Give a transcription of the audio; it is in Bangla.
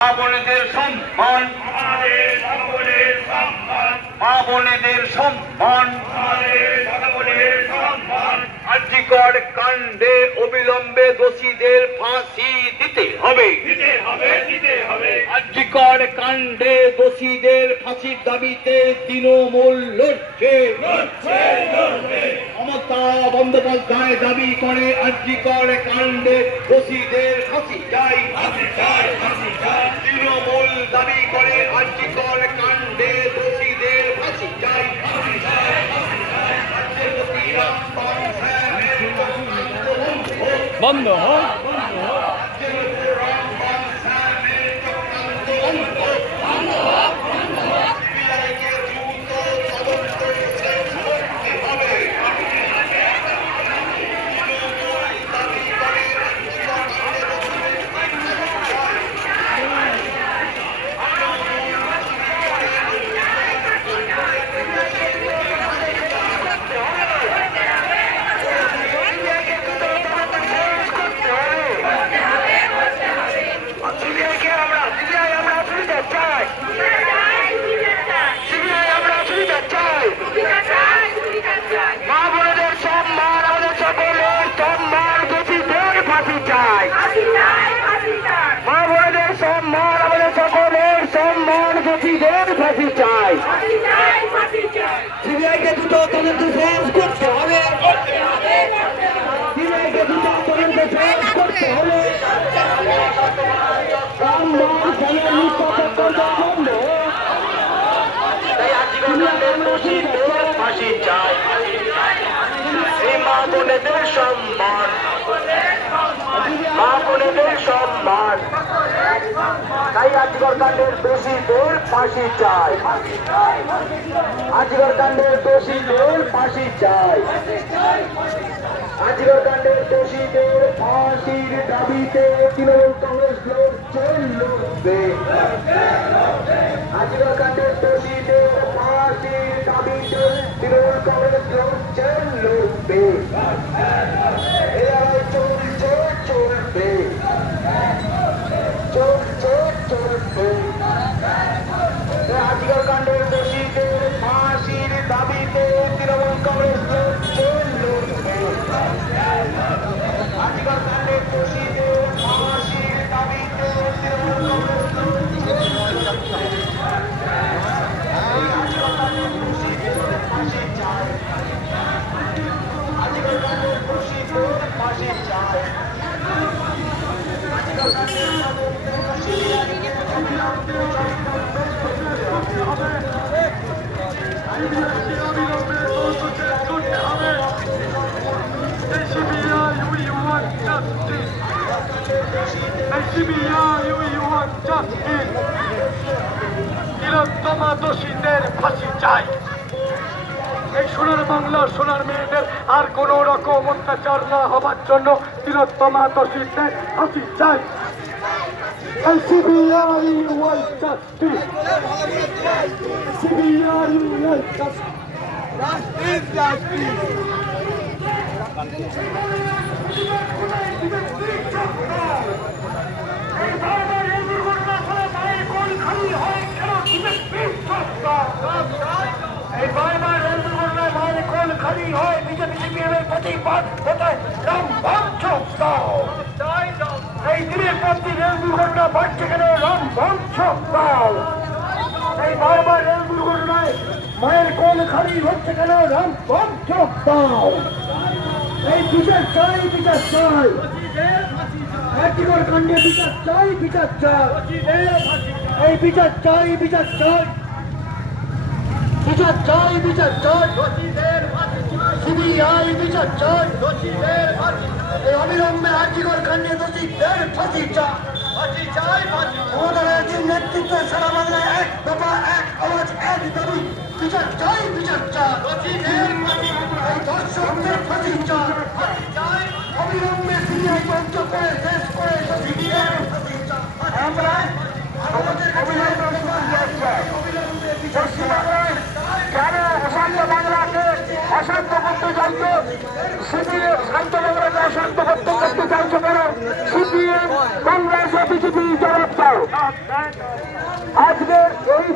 মা বোনেদের সম্মান, মা বোনেদের সম্মান, আর্যিকর কাণ্ডে অবিলম্বে দোষীদের ফাঁসি দিতে হবে। আর্যিকর কাণ্ডে দোষীদের ফাঁসির দাবিতে তৃণমূল লড়ছে। মমতা বন্দ্যোপাধ্যায় দাবি করে আর্যিকর কাণ্ডে দোষীদের ফাঁসি চাই। তৃণমূল দাবি করে আর্যিকর কাণ্ডে দোষীদের ফাঁসি চাই। বন্ধ হয়। সিবিআইকে দ্রুত তদন্ত শেষ করতে হবে। সিবিআইকে দ্রুত তদন্ত শেষ করতে হবে। মা বোনেদের সম্মান, মা বোনেদের সম্মান, তাই আর্যিকর কাণ্ডের দোষীদের ফাঁসি চাই। আর্যিকর কাণ্ডের দোষীদের ফাঁসি চাই। আর্যিকর কাণ্ডের দোষীদের ফাঁসির দাবিতে তৃণমূল কংগ্রেস লড়বে। আর্যিকর কাণ্ডের দোষীদের ফাঁসির দাবিতে তৃণমূল কংগ্রেস লড়বে। চলছে চলবে, চলছে চলবে। আর্যিকর কাণ্ডের দোষীদের ফাঁসির দাবিতে তৃণমূল কংগ্রেস লড়বে। আর্যিকর কাণ্ডের দোষীদের ফাঁসির দাবিতে তৃণমূল কংগ্রেস লড়বে। আর্যিকর কাণ্ডের দোষীদের ফাঁসি চাই। আর্যিকর কাণ্ডের দোষীদের ফাঁসি চাই। আর্যিকর কাণ্ডের তিলোত্তমা দোষীদের ফাঁসি চাই। এই সোনার বাংলা সোনার মেয়েদের আর কোন রকম অত্যাচার না হবার জন্য তিলোত্তমা দোষীদের ফাঁসি চাই। CBI wants justice. CBI wants justice. এই বারবার রেল দুর্ঘটনায় মায়ের কোল খালি হয়, বিজেপি সিপিএমের প্রতিবাদ হতে রামবন্ধ দাও। এই দিনের প্রতি রেল দুর্ঘটনা বাড়ছে কেন? রামবন্ধ দাও। এই বারবার রেল দুর্ঘটনায় মায়ের কোল খালি হচ্ছে কেন? রামবন্ধ দাও। এই বিচার চাই, বিচার চাই। আর্যিকর কাণ্ডে বিচার চাই, বিচার চাই। এই বিচার চাই, বিচার চাই। বিচার চাই, বিচার চাই। সিবিআই বিচার চাই। এই অবিলম্বে আর্যিকর কাণ্ডে দোষীদের ফাঁসি চাই। মমতা ব্যানার্জির নেতৃত্বে সারা বাংলায় এক দফা এক আওয়াজ এক দাবি। বিচার চাই, বিচার চাই। এই ধর্ষকদের ফাঁসি চাই। অবিলম্বে সিবিআই তদন্ত করে শেষ করে দোষীদের ফাঁসি চাই। আমরা আমাদের অবিলম্বে বিচার চাই। কেন অশান্ত বাংলাকে অশান্ত করতে চাইছো? সিপিএম শান্ত বাংলাকে অশান্ত করতে চাইছো কেন? সিপিএম কংগ্রেস ও বিজেপি জবাব দাও। আজকের এই